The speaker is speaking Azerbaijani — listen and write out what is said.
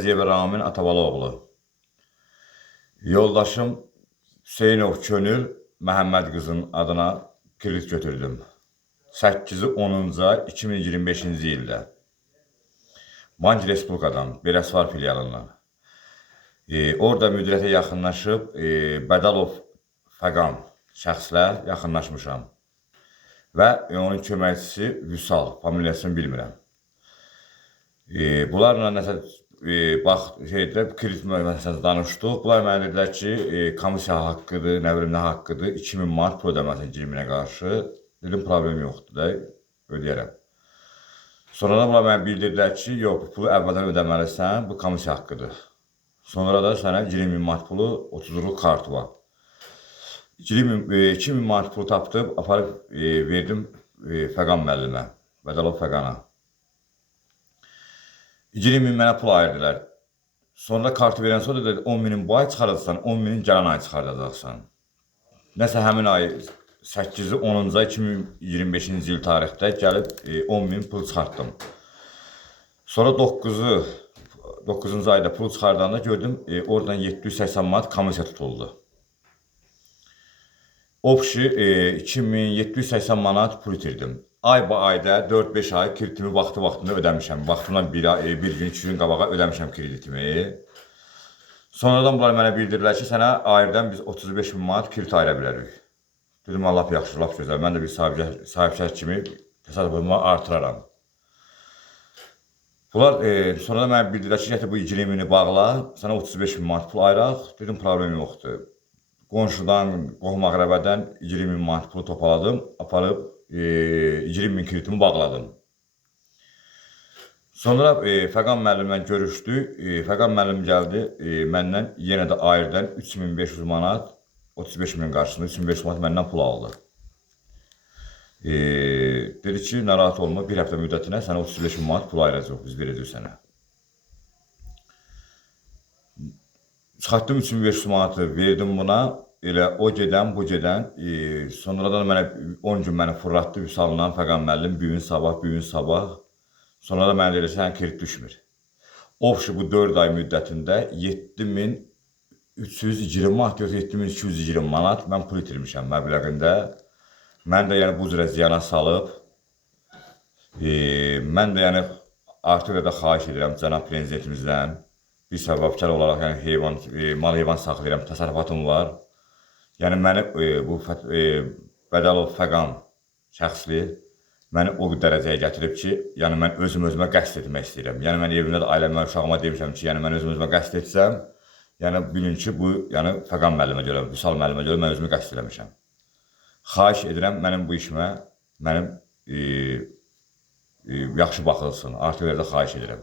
Ramin Atabaloğlu. Yoldaşım Hüseynov Könül Məhəmməd qızın adına kredit götürdüm. 8-i 10-cu ay 2025-ci ildə. Bank Respublikadan, Beləsivar filialından. Orada müdiriyyətə yaxınlaşıb Bədalov Fəqan şəxslə yaxınlaşmışam. Və onun köməkçisi Vüsal, familiyasını bilmirəm. Bunlarla nəsə kredit məsələsində danışdıq. Bunlar mənə dedilər ki, komissiya haqqıdır, nə bilim nə haqqıdır, 2000 manat pul ödəməsin giriminə qarşı. Dedim, problem yoxdur da, ödəyərəm. Sonradan bunlar mənə bildirdilər ki, yox, bu pulu əvvəldən ödəməlisən, bu komissiya haqqıdır. Sonra da sənə 2000 manat pulu 30-luq kartı var. 2000 manat pulu tapdım, aparıb verdim Fəqan müəllimə, Bədalov Fəqana. 20.000 mənə pul ayırdılar. Sonra kartı verən sonra da 10.000-in bu ay çıxardacaqsan, 10.000-in gələn ay çıxardacaqsan. Nəsə həmin ay 8-i 10-cu ay 2025-ci il tarixdə gəlib 10.000 pul çıxartdım. Sonra 9-cu ayda pul çıxardanda gördüm, oradan 780 manat komissiya tutuldu. Obşi 2780 manat pul itirdim. Ay bu ayda 4-5 ay kreditimi vaxtında ödəmişəm. Vaxtından bir gün, 2 gün qabağa ödəmişəm kreditimi. Sonradan bunlar mənə bildirdilər ki, sənə ayırdan biz 35.000 manat kredit ayıra bilərik. Dedim, lap yaxşı, lap gözəl. Mən də bir sahibkar kimi təsərrüfatımı artıraram. Bunlar sonradan mənə bildirdilər ki, gətir bu 20.000-i bağla, sənə 35.000 manat pul ayıraq. Dedim, problem yoxdur. Qonşudan, qohum-əqrəbədən 20.000 manat pulu topaladım, aparıb 20.000 kreditimi bağladım. Sonra Fəqan müəllimlə görüşdük. Fəqan müəllim gəldi, məndən yenə də ayırdan 3500 manat, 35.000 qarşısında 3500 manat məndən pul aldı. Dedi ki, narahat olma, bir həftə müddətinə sənə 35.000 manat pul ayıracaq, biz verəcək sənə. Çıxartdım 3500 manatı, verdim buna. Elə o gedən, bu gedən, sonradan mənə 10 gün məni fırlatdı Vüsalından Fəqan müəllim, büyün sabah. Sonra da mənə deyir, sən kredit düşmür. Obşi bu 4 ay müddətində 7320 manat, 7220 manat mən pul itirmişəm məbləğində. Mən də yəni bu cürə ziyana salıb, mən də yəni artıq da xahiş edirəm cənab prezidentimizdən, bir səbəbkar olaraq yəni mal heyvan saxlayıram, təsərrüfatım var. Yəni məni bu Bədalov Fəqan şəxsli məni o dərəcəyə gətirib ki, yəni mən özümə qəsd etmək istəyirəm. Yəni mən evimdə də ailəmə, uşağıma demişəm ki, yəni mən özümə qəsd etsəm, yəni bilin ki, bu yəni Fəqan müəllimə görə, Vüsal müəllimə görə mən özümü qəsd eləmişəm. Xahiş edirəm mənim bu işimə, mənim yaxşı baxılsın, artıq da xahiş edirəm.